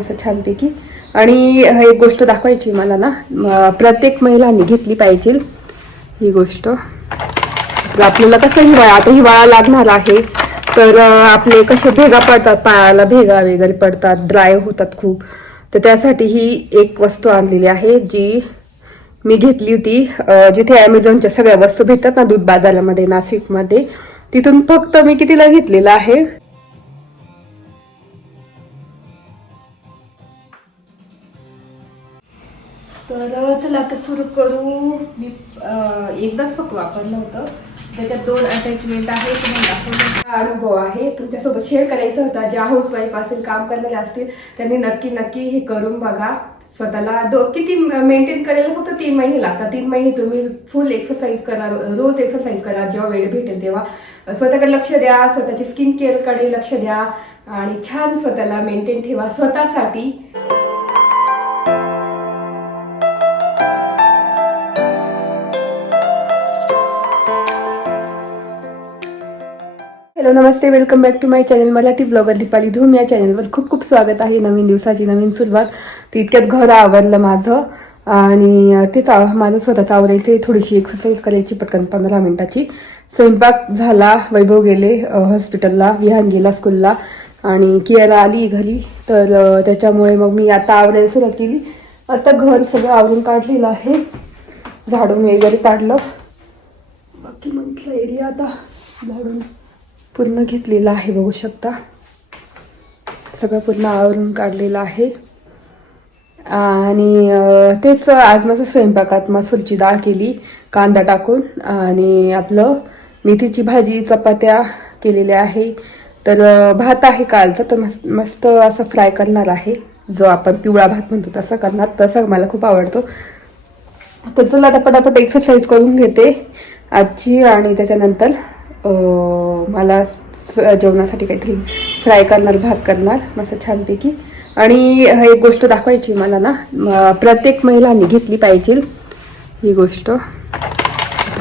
असं छानपैकी. आणि एक गोष्ट दाखवायची मला ना प्रत्येक महिलांनी घेतली पाहिजे ही गोष्ट. आपल्याला कसं हिवाळा आता हिवाळा लागणार आहे तर आपले कसे भेगा पडतात पायाला भेगा वगैरे पडतात ड्राय होतात खूप. तर त्यासाठी ही एक वस्तू आणलेली आहे जी मी घेतली होती जिथे ॲमेझॉनच्या सगळ्या वस्तू भेटतात ना दूध बाजारामध्ये नाशिकमध्ये तिथून फक्त मी कितीला घेतलेलं आहे? तर चला आता सुरू करू. मी एकदाच फक्त वापरलं होतं. त्याच्यात दोन अटॅचमेंट आहे तुम्हाला अनुभव आहे. तुमच्यासोबत शेअर करायचा होता. ज्या हाऊस वाईफ असेल काम करणारे असतील त्यांनी नक्की नक्की हे करून बघा. स्वतःला दो किती मेंटेन करायला फक्त तीन महिने लागतात. तीन महिने तुम्ही फुल एक्सरसाइज करा. रोज एक्सरसाइज करा. जेव्हा वेळ भेटेल तेव्हा. स्वतःकडे लक्ष द्या. स्वतःची स्किन केअरकडे लक्ष द्या. आणि छान स्वतःला मेंटेन ठेवा. स्वतःसाठी. Hello Namaste. Welcome back to my channel Marathi blogger Deepali Dhoom. या चॅनलवर खूप खूप स्वागत आहे नवीन दिवसाची नवीन सुरुवात. तितक्यात इतक्यात घर आवरलं माझं. आणि तेच आव- माझं स्वतःच आवरायचं थोडीशी एक्सरसाइज करायची पटकन पंधरा मिनिटाची. स्वयंपाक झाला वैभव गेले हॉस्पिटलला विहान गेला स्कूलला आणि कियाला आली घरी. तर त्याच्यामुळे मग मी आता आवरायला सुरुवात केली. आता घर सगळं आवरून काढलेलं आहे. झाडून वगैरे काढलं. बाकी म्हटलं एरिया आता झाडून पूर्ण घेतलेला आहे बघू शकता. सगळं पूर्ण आवरून काढलेलं आहे. आणि तेच आज माझं स्वयंपाकात मसूरची डाळ केली कांदा टाकून आणि आपलं मेथीची भाजी चपात्या केलेल्या आहे. तर भात आहे कालचा तर मस्त मस्त असं फ्राय करणार आहे. जो आपण पिवळा भात म्हणतो तसा करणार. तसा मला खूप आवडतो. तर चला आता पटापट एक्सरसाइज करून घेते आजची आणि त्याच्यानंतर मला स- जेवणासाठी काहीतरी फ्राय करणार भात करणार मस्त छानपैकी. आणि एक गोष्ट दाखवायची मला ना प्रत्येक महिलांनी घेतली पाहिजे ही गोष्ट.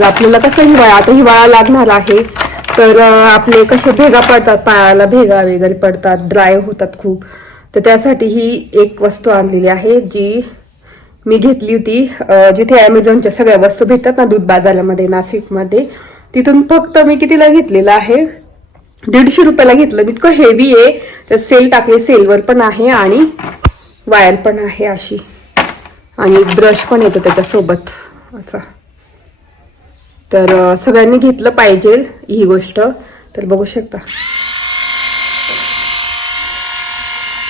आपल्याला कसं हिवाळा आता हिवाळा लागणार आहे तर आपले कसे भेगा पडतात पायाला भेगा वगैरे पडतात ड्राय होतात खूप. तर त्यासाठी ही एक वस्तू आणलेली आहे जी मी घेतली होती. जिथे ॲमेझॉनच्या सगळ्या वस्तू भेटतात ना दूध बाजारामध्ये नाशिकमध्ये तिथून फक्त मी कितीला घेतलेलं आहे? दीडशे रुपयाला घेतलं. इतकं हेवी आहे. तर सेल टाकले सेलवर पण आहे आणि वायर पण आहे अशी. आणि ब्रश पण येतो त्याच्यासोबत. असा. तर सगळ्यांनी घेतलं पाहिजे ही गोष्ट. तर बघू शकता.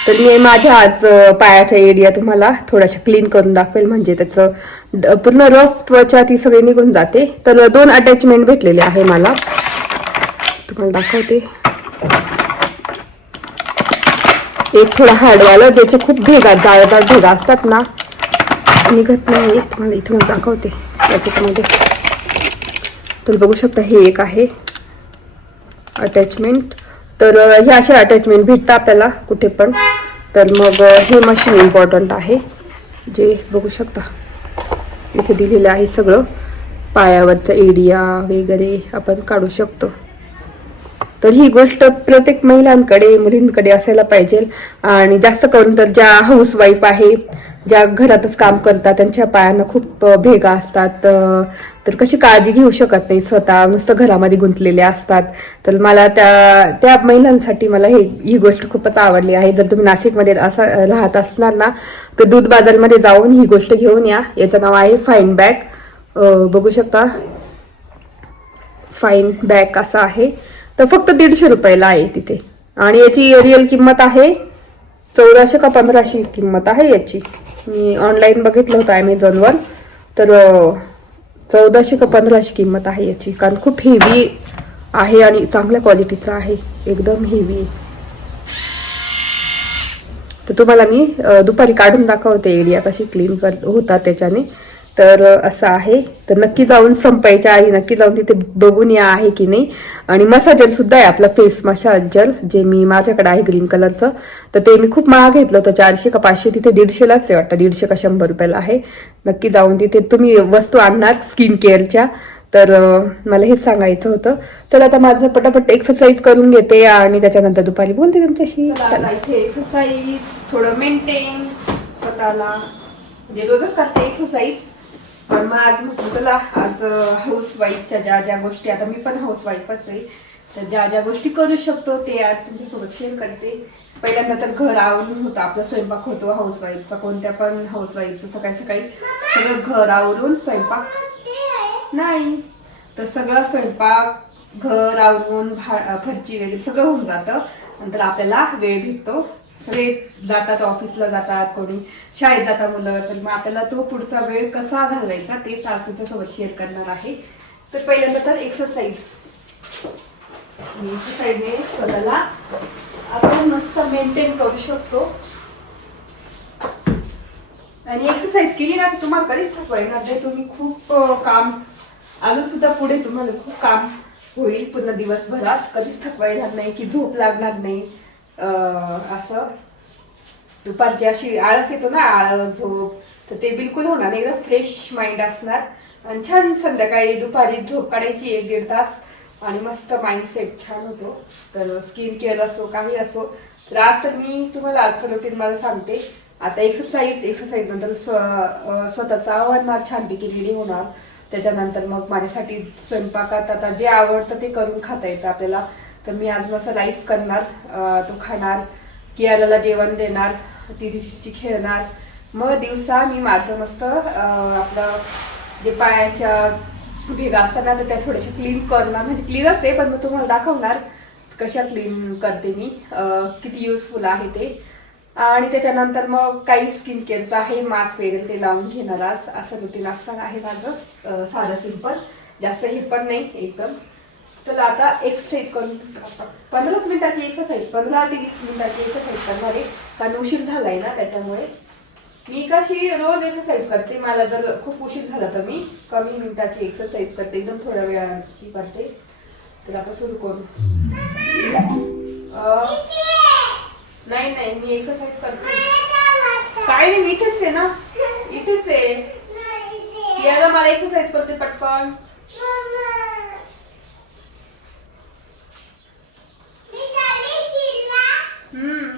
तर मी माझ्या आज पायाच्या एरिया तुम्हाला थोड्याशा क्लीन करून दाखवेल. म्हणजे त्याचं पूर्ण रफ त्वचा ती सगळी निघून जाते. तर दोन अटॅचमेंट भेटलेले आहे मला. तुम्हाला दाखवते. एक थोडा हार्डवालं ज्याचे खूप भेगा जाळदार भेगा असतात ना. निघत नाही. तुम्हाला इथून दाखवते. पॅकेटमध्ये तर बघू शकता हे एक आहे. अटॅचमेंट तर ह्या अशा अटॅचमेंट भेटतं आपल्याला कुठे पण. तर मग हे मशीन इम्पॉर्टंट आहे. जे बघू शकता. इथे दिलेलं आहे सगळं. पायावरचं एडिया वगैरे आपण काढू शकतो. तर ही गोष्ट प्रत्येक महिलांकडे मुलींकडे असायला पाहिजे. आणि जास्त करून तर ज्या हाऊसवाईफ आहे ज्या घरातच काम करतात त्यांच्या पायांना खूप भेगा असतात. तर कशी काळजी घेऊ शकत नाही? स्वतः नुसतं घरामध्ये गुंतलेले असतात. तर मला त्या त्या महिलांसाठी मला हे ही गोष्ट खूपच आवडली आहे. जर तुम्ही नाशिकमध्ये असं राहत असणार ना तर दूध बाजारमध्ये जाऊन ही गोष्ट घेऊन या. याचं नाव आहे फाईन बॅग. बघू शकता. फाईन बॅग असं आहे. तर फक्त दीडशे रुपयाला आहे तिथे. आणि याची रिअल किंमत आहे चौदाशे का पंधराशे किंमत आहे याची. मी ऑनलाईन बघितलं होतं ॲमेझॉनवर तर चौदाशे का पंधराशे किंमत आहे याची. कारण खूप हेवी आहे आणि चांगल्या क्वालिटीचं आहे. एकदम हेवी तर तुम्हाला मी दुपारी काढून दाखवते. एरिया कशी क्लीन कर होता त्याच्याने. तर असं आहे. तर नक्की जाऊन संपायच्या आधी नक्की जाऊन तिथे बघून या आहे की नाही. आणि मसाजर सुद्धा आहे आपलं फेस मसाजर जे मी माझ्याकडे आहे ग्रीन कलरचं तर ते मी खूप महाग घेतलं होतं चारशे का पाचशे तिथे दीडशेलाच आहे वाटतं दीडशे का शंभर रुपयाला आहे. नक्की जाऊन तिथे तुम्ही वस्तू आणणार स्किन केअरच्या तर मला हेच सांगायचं होतं. चला आता माझं पटापट एक्सरसाइज करून घेते आणि त्याच्यानंतर दुपारी बोलते तुमच्याशी. इथे एक्सरसाइज थोडं मेंटेन स्वतःला. म्हणजे रोजच करते एक्सरसाइज पण मग आज म्हटलं तुला आज हाऊस वाईफच्या ज्या ज्या गोष्टी आता मी पण हाऊस वाईफच आहे. तर ज्या ज्या गोष्टी करू शकतो ते आज तुमच्यासोबत शेअर करते. पहिल्यांदा तर घर आवरून होतं आपला स्वयंपाक होतो हाऊस वाईफचा कोणत्या पण हाऊस वाईफचं सकाळी सकाळी. सगळं घर आवरून स्वयंपाक. नाही तर सगळं स्वयंपाक घर आवरून भा फरची वगैरे सगळं होऊन जातं. नंतर आपल्याला वेळ भेटतो. सगळे जातात ऑफिसला जातात कोणी शाळेत जातात मुलं तर मग आपल्याला तो पुढचा वेळ कसा घालवायचा तेच आज तुमच्यासोबत शेअर करणार आहे. तर पहिल्यांदा तर एक्सरसाइज एक्सरसाइजने स्वतःला आपण मस्त मेंटेन करू शकतो. आणि एक्सरसाइज केली ना तुम्हाला कधीच थकवा येणार नाही. तुम्ही खूप काम अजून सुद्धा पुढे तुम्हाला खूप काम होईल. पूर्ण दिवसभरात कधीच थकवा येणार नाही की झोप लागणार नाही. असं दुपारची अशी आळस येतो ना आळस झोप तर ते बिलकुल होणार नाही. एकदम फ्रेश माइंड असणार. आणि छान संध्याकाळी दुपारी झोप काढायची एक दीड तास. आणि मस्त माइंडसेट छान होतो. तर स्किन केअर असो काही असो. तर आज तर मी तुम्हाला आजचं रुटीन मला सांगते. आता एक्सरसाइज एक्सरसाइज नंतर स्व स्वतःचं आवडणार छानपैकी रेडी होणार. त्याच्यानंतर मग माझ्यासाठी स्वयंपाकात आता जे आवडतं ते करून खाता येतं आपल्याला. तर मी आज मस्त राईस करणार तो खाणार कियाराला जेवण देणार ती तिची खेळणार. मग दिवसा मी माझं मस्त आपलं जे पायाच्या भेगा असतात ना तर त्या थोड्याशा क्लीन करणार. म्हणजे क्लीनच आहे पण मग तुम्हाला दाखवणार कशा क्लीन करते मी किती युजफुल आहे ते. आणि त्याच्यानंतर मग काही स्किन केअरचं आहे मास्क वगैरे ते लावून घेणार आज. असं रुटीन असणार आहे माझं साधं सिंपल जास्त हे पण नाही एकदम. चला आता एक्सरसाइज करून पंधराच मिनिटाची एक्सरसाइज पंधरा ते वीस मिनिटाची एक्सरसाइज करणार आहे कारण उशीर झालाय ना त्याच्यामुळे. मी कशी रोज एक्सरसाइज करते मला जर खूप उशीर झाला तर मी कमी मिनिटाची एक्सरसाइज करते एकदम थोड्या वेळाची करते. तर आता सुरू करू. नाही नाही मी एक्सरसाइज करते. काय नाही मी इथेच आहे ना? इथेच आहे. याला मला एक्सरसाइज करते पटकन. Hmm.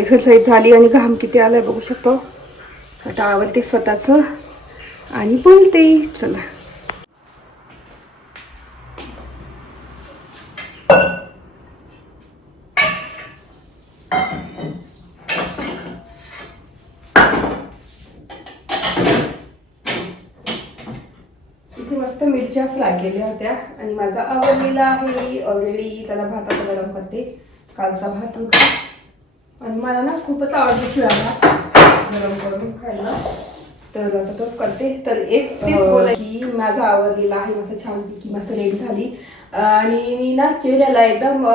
एक्सरसाइज झाली आणि घाम किती आलाय बघू शकतो. आता आवडते स्वतःच. आणि बोलते. चला. मस्त मिरच्या फ्राय केल्या होत्या. आणि माझा आवडलेला आहे ऑलरेडी त्याला भाताचा गरम करते. कालचा भात होता. आणि मला ना खूपच आवडते शिळा भात गरम करून खायला. तर आता तोच करते. तर एक बोला की माझा आवडलेला आहे मस्त छान की मस्त रेडी झाली. आणि मी ना चेहऱ्याला एकदम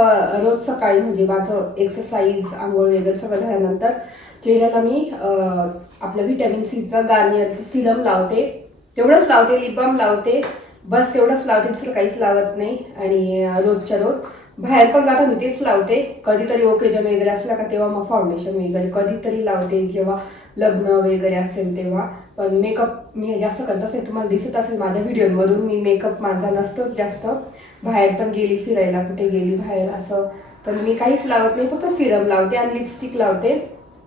रोज सकाळी म्हणजे माझं एक्सरसाइज आंघोळ वगैरे सगळं झाल्यानंतर चेहऱ्याला मी अं, आपलं व्हिटॅमिन सीचं गार्नियरचं सिरम लावते. तेवढंच लावते लिप बाम लावते. बस तेवढंच लावते दुसरं काहीच लावत नाही. आणि रोजच्या रोज. बाहेर पण जाता मी तेच लावते. कधीतरी ओकेजन वगैरे असला का तेव्हा मग फाउंडेशन वगैरे कधीतरी लावते जेव्हा लग्न वगैरे असेल तेव्हा. पण मेकअप मी जास्त करत असेल तुम्हाला दिसत असेल माझ्या व्हिडिओमधून मी मेकअप माझा नसतोच जास्त. बाहेर पण गेली फिरायला कुठे गेली बाहेर असं. तर मी काहीच लावत नाही फक्त सिरम लावते आणि लिपस्टिक लावते.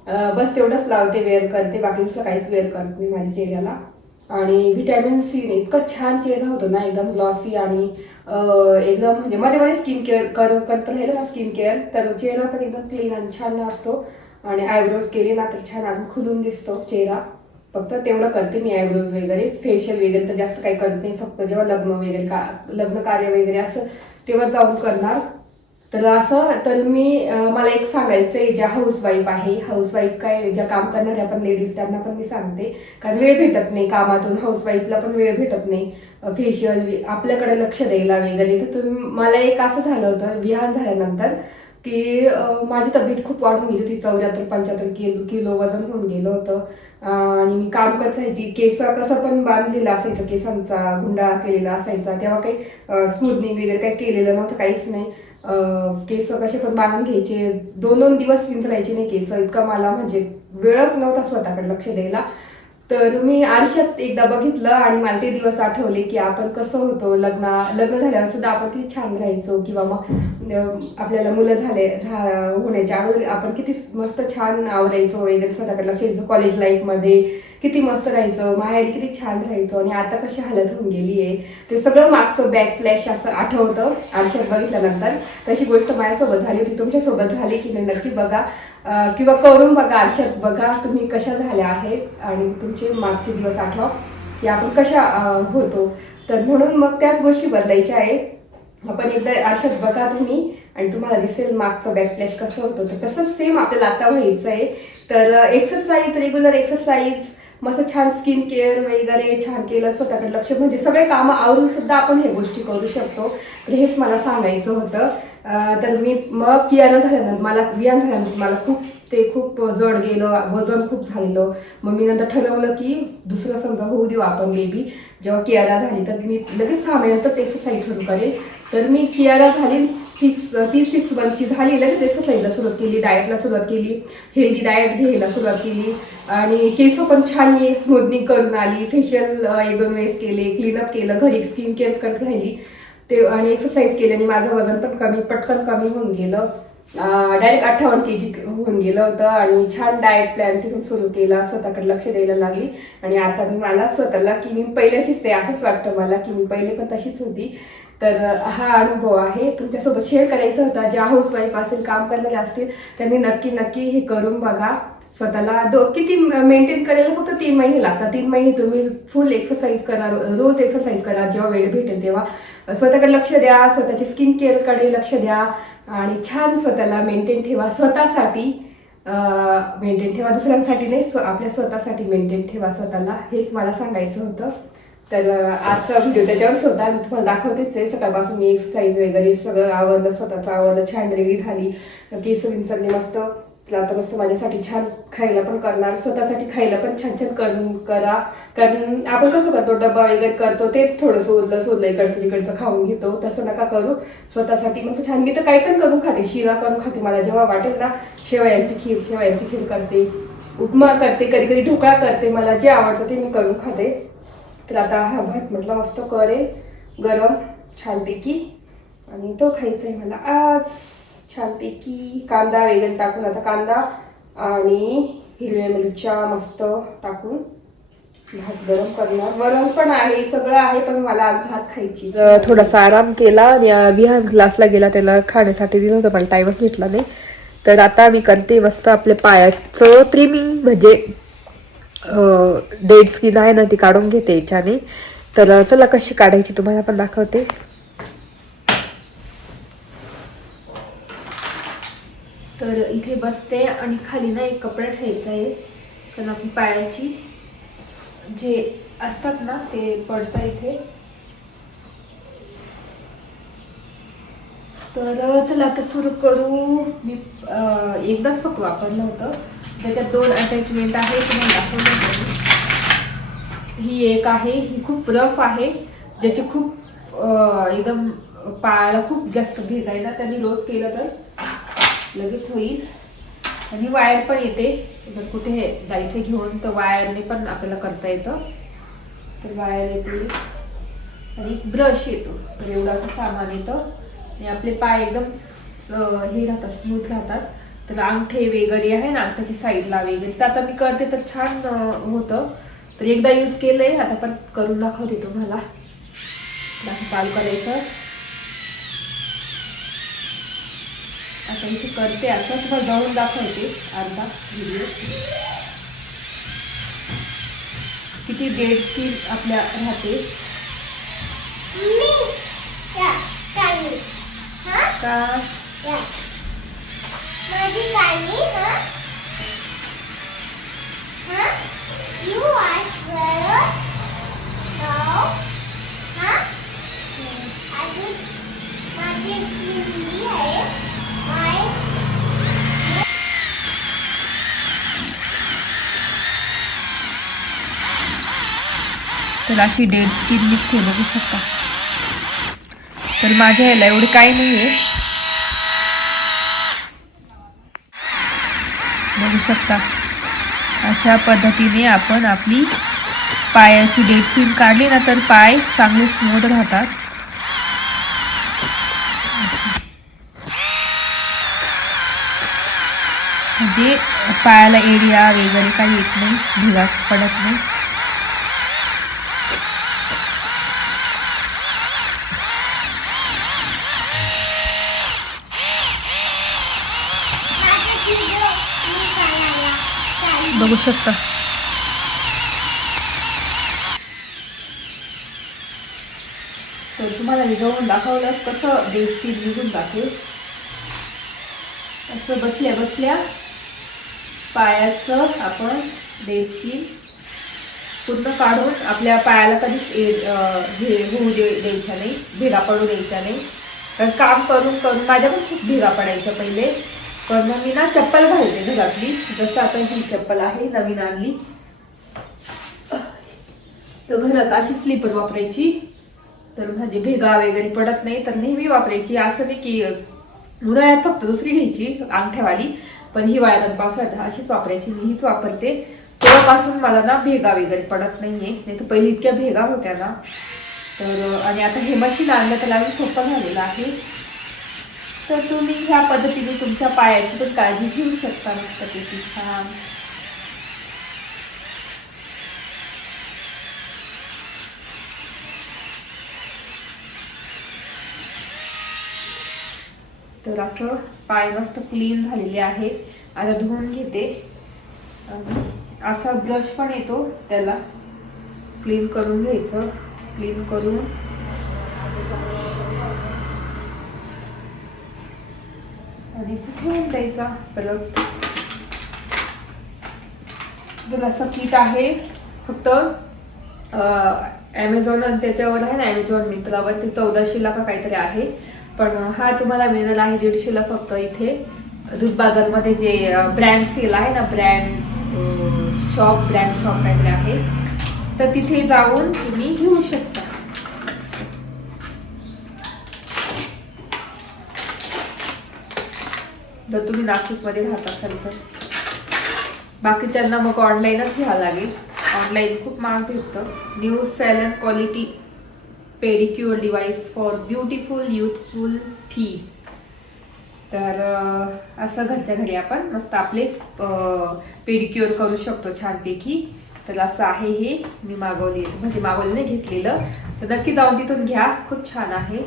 बस तेवढंच लावते वेअर करते बाकी दुसरं काहीच वेअर करत नाही माझ्या चेहऱ्याला. आणि व्हिटॅमिन सी ने इतकं छान चेहरा होतो ना एकदम ग्लॉसी आणि एकदम म्हणजे मध्ये मध्ये स्किन केअर कर करत राहिलं ना स्किन केअर तर चेहरा पण एकदम क्लीन आणि छान असतो. आणि आयब्रोज केले ना तर छान अजून खुलून दिसतो चेहरा. फक्त तेवढं करते मी आयब्रोज वगैरे. फेशियल वगैरे तर जास्त काही करत नाही. फक्त जेव्हा लग्न वगैरे का लग्न कार्य वगैरे असं तेव्हा जाऊन करणार. तर असं तर मी मला एक सांगायचंय ज्या हाऊसवाईफ आहे हाऊसवाईफ काय ज्या काम करणाऱ्या पण लेडीज त्यांना पण मी सांगते. कारण वेळ भेटत नाही कामातून हाऊसवाईफला पण वेळ भेटत नाही. फेशियल आपल्याकडे लक्ष द्यायला वगैरे. तर तुम्ही मला एक असं झालं होतं विहान झाल्यानंतर की माझी तब्येत खूप वाढून गेली होती. चौऱ्याहत्तर पंच्याहत्तर किलो किलो वजन होऊन गेलं होतं. आणि मी काम करत राहायची. केस कसं पण बांधलेलं असायचं केसांचा गुंडाळा केलेला असायचा. तेव्हा काही स्मूथनिंग वगैरे काही केलेलं नव्हतं काहीच नाही. केस कसे पण बांधून घ्यायचे. दोन दोन दिवस विंचरायचे नाही केस. इतका मला म्हणजे वेळच नव्हता स्वतःकडे लक्ष द्यायला. तर मी आरशात एकदा बघितलं आणि मला ते दिवस आठवले की आपण कसं होतो लग्न लग्न झाल्यावर सुद्धा आपण किती छान राहायचो किंवा मग आपल्याला मुलं झाले झा- होण्याच्या अगोदर आपण किती मस्त छान आवरायचो वगैरे स्वतःकडे लक्ष द्यायचो कॉलेज लाईफमध्ये किती मस्त राहायचं माहेर किती छान राहायचो आणि आता कशी हालत होऊन गेली आहे. ते सगळं मागचं बॅक फ्लॅश असं आठवतं. आरशात बघितल्यानंतर तशी गोष्ट माझ्यासोबत झाली होती. तुमच्यासोबत झाली की नक्की बघा. किंवा करून बघा आयुष्यात बघा तुम्ही कशा झाल्या आहेत आणि तुमचे मागचे दिवस आठवा की आपण कशा होतो. तर म्हणून मग त्याच गोष्टी बदलायच्या आहेत. आपण एकदा आरशात बघा तुम्ही आणि तुम्हाला दिसेल मागचं बॅकफ्लॅश कसं होतं. तर तसंच सेम आपल्याला आता व्हायचं आहे तर एक्सरसाइज रेग्युलर एक्सरसाइज मस्त छान स्किन केअर वगैरे छान केलं स्वतःकडे लक्ष. म्हणजे सगळे कामं आवरून सुद्धा आपण हे गोष्टी करू शकतो. तर हेच मला सांगायचं होतं. तर मी मग कियानं झाल्यानंतर मला वियान झाल्यानंतर मला खूप ते खूप जड गेलं वजन खूप झालेलं. मग मी नंतर ठरवलं की दुसरं समजा होऊ देऊ आपण बेबी जेव्हा कियारा झाली तर मी लगेच सहा महिन्यातच एक्सरसाइज सुरू करेल. तर मी कियारा झाली सिक्स ती सिक्स मंथची झाली लगेच एक्सरसाइजला सुरुवात केली डाएटला सुरुवात केली हेल्दी डाएट घ्यायला सुरुवात केली. आणि केस पण छान मी स्मूथनिंग करून आली फेशियल एक दोन वेळेस केले क्लीनअप केलं घरी स्किन केअर करत राहिली. ते आणि एक्सरसाइज केल्याने माझं वजन पण कमी पटकन कमी होऊन गेलं. डायरेक्ट अठ्ठावन्न के जी होऊन गेलं होतं. आणि छान डाएट प्लॅन तिथून सुरू केला. स्वतःकडे लक्ष द्यायला लागली. आणि आता मी मला स्वतःला की मी पहिल्याचीच आहे असंच वाटतं मला की मी पहिले पण तशीच होती. तर हा अनुभव आहे. तुमच्यासोबत शेअर करायचा होता. ज्या हाऊसवाईफ असेल काम करणारे असतील त्यांनी नक्की नक्की हे करून बघा. स्वतःला दो किती मेंटेन करायला फक्त तीन महिने लागतात. तीन महिने तुम्ही फुल एक्सरसाइज करा रोज एक्सरसाइज करा. जेव्हा वेळ भेटेल तेव्हा. स्वतःकडे लक्ष द्या. स्वतःची स्किन केअरकडे लक्ष द्या. आणि छान स्वतःला मेंटेन ठेवा. स्वतःसाठी मेंटेन ठेवा. दुसऱ्यांसाठी नाही स्व- आपल्या स्वतःसाठी मेंटेन ठेवा. स्वतःला. हेच मला सांगायचं होतं. तर आजचा व्हिडिओ त्याच्यावर सुद्धा मी तुम्हाला दाखवतेच आहे. सकाळपासून मी एक्सरसाइज वगैरे सगळं आवडलं स्वतःचं आवडलं छान रेडी झाली. केस विंचरली मस्त तिला आता मस्त माझ्यासाठी छान खायला पण करणार. स्वतःसाठी खायला पण छान छान करून करा. कारण आपण कसं करतो डबा वगैरे करतो तेच थोडंसं सोडलं सोडलं इकडचं तिकडचं खाऊन घेतो. तसं नका करू. स्वतःसाठी मस्त छान. मी तर काही पण करून खाते. शिरा करून खाते. मला जेव्हा वाटेल ना शेवयांची खीर शेवयांची खीर करते. उपमा करते कधी कधी ढोकळा करते. मला जे आवडतं ते मी करून खाते. तर आता हा भात म्हटलं मस्त करे गरम छानपैकी. आणि तो खायचा आहे मला आज छानपैकी कांदा वगैरे टाकून आता कांदा आणि हिरव्या मिरच्या मस्त टाकून भात गरम करणार. वरण पण आहे सगळं आहे पण मला आज भात खायची थोडासा आराम केला आणि विहान क्लासला गेला त्याला खाण्यासाठी दिलं होतं मला टाइमच भेटला नाही. तर आता मी करते मस्त आपल्या पायाचं ट्रिमिंग म्हणजे डेड स्किन आहे ना ती काढून घेते याच्याने. तर चला कशी काढायची तुम्हाला पण दाखवते. तर इथे बसते आणि खाली ना एक कपडा ठेवायचा आहे. कारण आपण पायाची जे असतात ना ते पडतं इथे. तर चला आता सुरू करू. मी एकदाच फक्त वापरलं होतं. त्याच्यात दोन अटॅचमेंट आहे तुम्हाला दाखवलं ही एक आहे ही खूप रफ आहे. ज्याची खूप एकदम पायाला खूप जास्त भेजायला ना त्यांनी रोज केलं तर. लगेच होईल. आणि वायर पण येते. जर कुठे जायचं घेऊन तर वायरने पण आपल्याला करता येतं. तर वायर येते. आणि ब्रश येतो. तर एवढं असं सामान येतं. आणि आपले पाय एकदम हे राहतात स्मूथ राहतात. तर अंगठे वगैरे आहे ना अंगठ्याची साईडला वगैरे. तर आता मी करते तर छान होतं. तर एकदा यूज केलंय आता पण करून दाखवते तुम्हाला. चालू करायचं. आता इथे करते आता तुम्हाला जाऊन दाखवते. अर्धा व्हिडिओ किती डेट ती आपल्या राहते. मी या का या माझी कानी हा हा यू वॉश वेअर नो हा अजून माझी मुलगी आहे माय तर अशी डेड स्किन निघते बघू शकता तर माझ्या यायला एवढं काही नाहीये. बघू शकता. अशा पद्धतीने आपण आपली पायाची डेड काढली ना तर पाय चांगले स्मूथ राहतात. म्हणजे पायाला एरिया वगैरे काही येत नाही भिगा पडत नाही. बघू शकता. तर तुम्हाला निघवून दाखवलं कसं देवस्की निघून जाते. असं बसल्या बसल्या पायाचं आपण देवस्की पूर्ण काढून आपल्या पायाला कधीच हे होऊ दे द्यायचा नाही भेगा पडू द्यायचा नाही. कारण काम करून करून माझ्या पण खूप भेगा पडायच्या पहिले. पण मग मी ना चप्पल घालते घरातली. जसं आता ही चप्पल आहे नवीन आणली. तर घरात अशी स्लीपर वापरायची. तर म्हणजे भेगा वगैरे पडत नाही तर नेहमी वापरायची. असं नाही की उन्हाळ्यात फक्त दुसरी घ्यायची अंगठ्यावाली. पण हिवाळ्यात आणि पावसाळ्यात अशीच वापरायची मी हीच वापरते. तेव्हापासून मला ना भेगा वगैरे पडत नाहीये. नाही तर पहिले इतक्या भेगा होत्या ना. तर आणि आता हे मशीन आणलं त्याला मी सोपं झालेलं आहे. तर तुम्ही ह्या पद्धतीने तुमच्या पायाची पण काळजी घेऊ शकता मस्तपैकी. छान. तर असं पाय मस्त क्लीन झालेले आहे आता धुवून घेते. असा ब्रश पण येतो त्याला. क्लीन करून घ्यायचं. क्लीन करून. आणि ठेवून द्यायचा? परत तर असं किट आहे फक्त ॲमेझॉन आणि त्याच्यावर आहे ना ॲमेझॉन मित्रावर ते चौदाशेला का काहीतरी आहे. पण हा तुम्हाला मिळणार आहे दीडशेला फक्त इथे. दूध बाजारमध्ये जे ब्रँड सेल आहे ना ब्रँड शॉप ब्रँड शॉप काहीतरी आहे. तर तिथे जाऊन तुम्ही घेऊ शकता. जर तुम्ही नाशिकमध्ये राहत असाल तर. बाकीच्यांना मग ऑनलाईनच घ्यावं लागेल. ऑनलाईन खूप महाग भेटतं. New salon quality pedicure device for beautiful youthful feet तर असं घरच्या घरी आपण मस्त आपले पेडिक्युअर करू शकतो छानपैकी. तर असं आहे हे. मी मागवले म्हणजे मागवले नाही घेतलेलं. तर नक्की जाऊन तिथून घ्या. खूप छान आहे.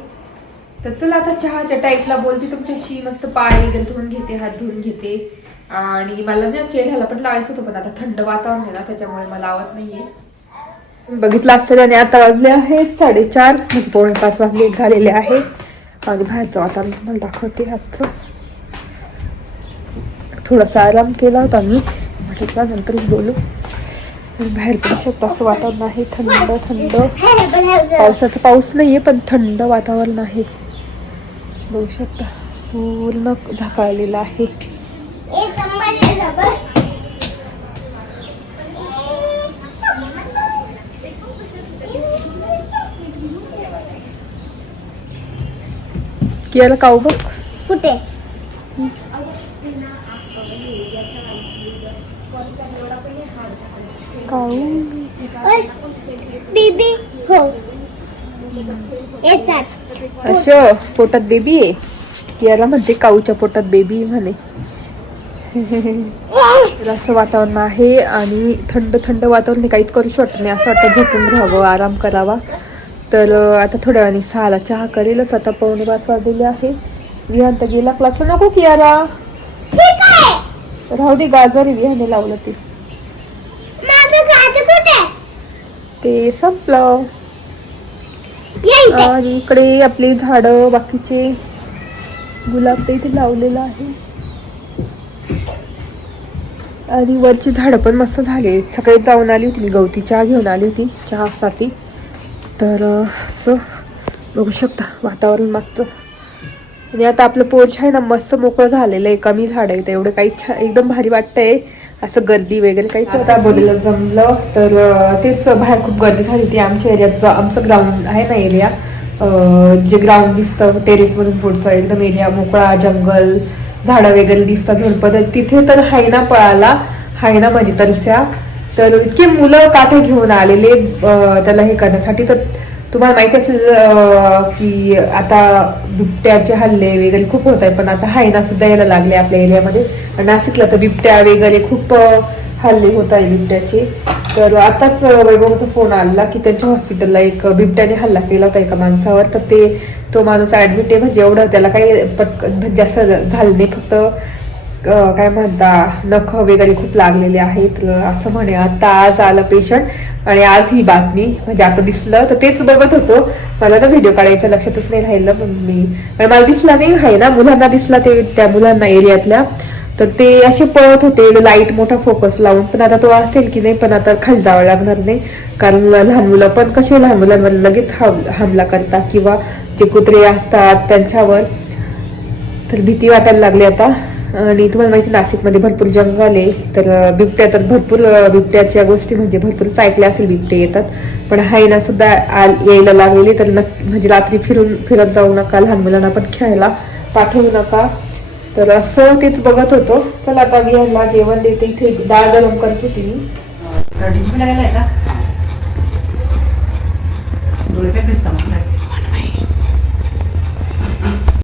तर चला आता चहाच्या टाईपला बोलते. तुमच्याशी मस्त पाय वगैरे धुवून घेते हात धुवून घेते. आणि मला ना चेहऱ्याला पण लावायचं होतं पण आता थंड वातावरण आहे ना त्याच्यामुळे मला आवत नाहीये. बघितलं असतं आणि आता वाजले आहेत साडेचार. म्हणजे पावणे पाच वाजले झालेले आहे. आणि बाहेरचं वातावरण तुम्हाला दाखवते आजचं. थोडासा आराम केला होता मी. म्हटलं नंतरच बोलू. बाहेर पडू शकतो असं वातावरण आहे. थंड थंड. पावसाचा पाऊस नाही आहे पण थंड वातावरण आहे. बघू शकता. पूर्ण झाकाळलेलं आहे. कियाला काऊ बघ. कुठे? काऊ? बीबी हो. याच्यात असं पोटात बेबी आहे. कियाला म्हणते काऊच्या पोटात बेबी म्हणे. असं वातावरण आहे आणि थंड थंड वातावरण काहीच करूच वाटत नाही. असं वाटतं झोपून राहावं आराम करावा. तर आता थोड्या वेळाने सहाला चहा करेलच. आता पावणे पाच वाजलेले आहे. विहान तर गेला. क्लास नको आहे राहू दे गाजर विहाने लावलं ते संपलं. आणि इकडे आपली झाडं बाकीचे गुलाब तर इथे लावलेलं आहे. आणि वरची झाडं पण मस्त झाले सकाळी जाऊन आली होती मी गवती चहा घेऊन आली होती चहासाठी. तर असं बघू शकता वातावरण मागचं. आणि आता आपलं पोर्च आहे ना मस्त मोकळं झालेलं आहे. कमी झाड आहे तर एवढं काही छान एकदम भारी वाटतंय. असं गर्दी वगैरे काहीच आता बोलायला जमलं तर तेच बाहेर खूप गर्दी झाली होती. आमच्या एरियात जो आमचं ग्राउंड आहे ना एरिया जे ग्राउंड दिसतं टेरेसमधून पुढचं एकदम एरिया मोकळा जंगल झाडं वगैरे दिसतात झुडपं. तिथे तर हायना पळाला हायना म्हणजे तरस्या. तर इतके मुलं काठे घेऊन आलेले त्याला हे करण्यासाठी. तर तुम्हाला माहिती असेल की आता बिबट्याचे हल्ले वगैरे खूप होत आहे पण आता हायना सुद्धा यायला लागले आपल्या एरियामध्ये. आणि नाशिकला तर बिबट्या वगैरे खूप हल्ले होत आहे बिबट्याचे. तर आताच वैभवचा फोन आला की त्यांच्या हॉस्पिटलला एक बिबट्याने हल्ला केला होता एका माणसावर. तर ते तो माणूस ऍडमिट आहे म्हणजे एवढं त्याला काही पटक म्हणजे असं झालं नाही फक्त काय म्हणता नख वगैरे खूप लागलेले आहेत असं म्हणे. आता आज आलं पेशंट आणि आज ही बातमी. म्हणजे आता दिसलं तर तेच बघत होतो. मला ना व्हिडिओ काढायचं लक्षातच नाही राहिलं पण मी पण मला दिसला नाही आहे ना? मुलांना दिसला ते त्या मुलांना एरियातल्या तर ते असे पळत होते लाइट मोठा फोकस लावून. पण आता तो असेल की नाही पण आता खाली जावं लागणार नाही. कारण लहान मुलं पण कसे लहान मुलांवर लगेच हम- हमला करतात. किंवा जे कुत्रे असतात त्यांच्यावर. तर भीती वाटायला लागली आता. आणि तुम्हाला माहिती नाशिकमध्ये भरपूर जंगल आहे. तर बिबट्या तर भरपूर बिबट्याच्या गोष्टी म्हणजे भरपूरच ऐकल्या असेल बिबटे येतात. पण हायना सुद्धा आल- यायला लागलेली तर नक्की म्हणजे रात्री फिरून फिरत जाऊ नका लहान मुलांना पण खेळायला पाठवू नका. तर असं तेच बघत होतो. चला आता मी ह्यांना जेवण देते. इथे डाळ गरम करत होती मी.